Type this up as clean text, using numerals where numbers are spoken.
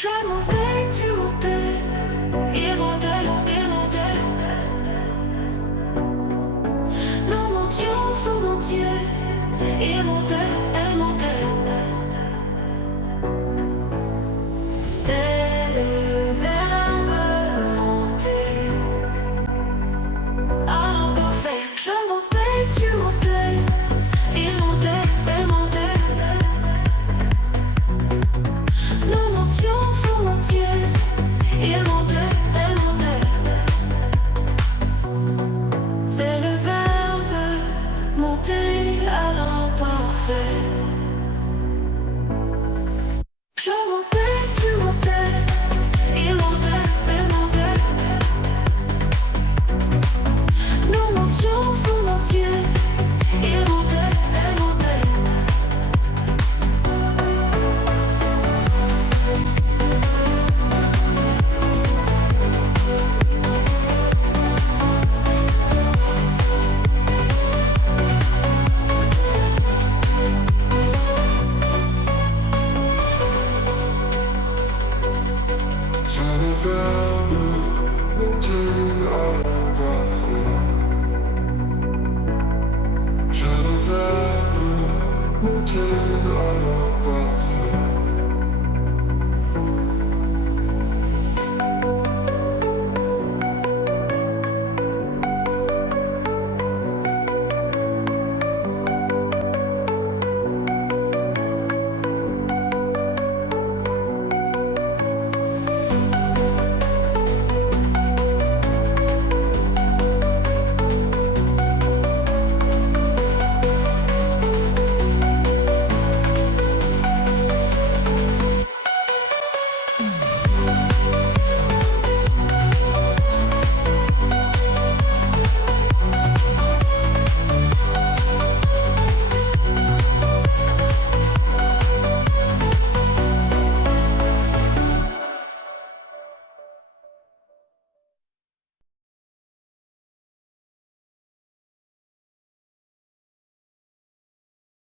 J'ai monté, tu montais, il montait, il montait. Nous montions, vous montiez, il montait, elle montait. C'est le verbe monter. À l'imparfait, je montais, tu montais, il montait, elle montait. Nous montions, vous montiez, il montait, elle montait. C'est le verbe monter à l'imparfait. Je montais, tu montais, il montait, elle montait. Nous montions, vous montiez, il montait, elle montait. J'ai le verbe monter à l'imparfait. J'ai le verbe monter à l'imparfait.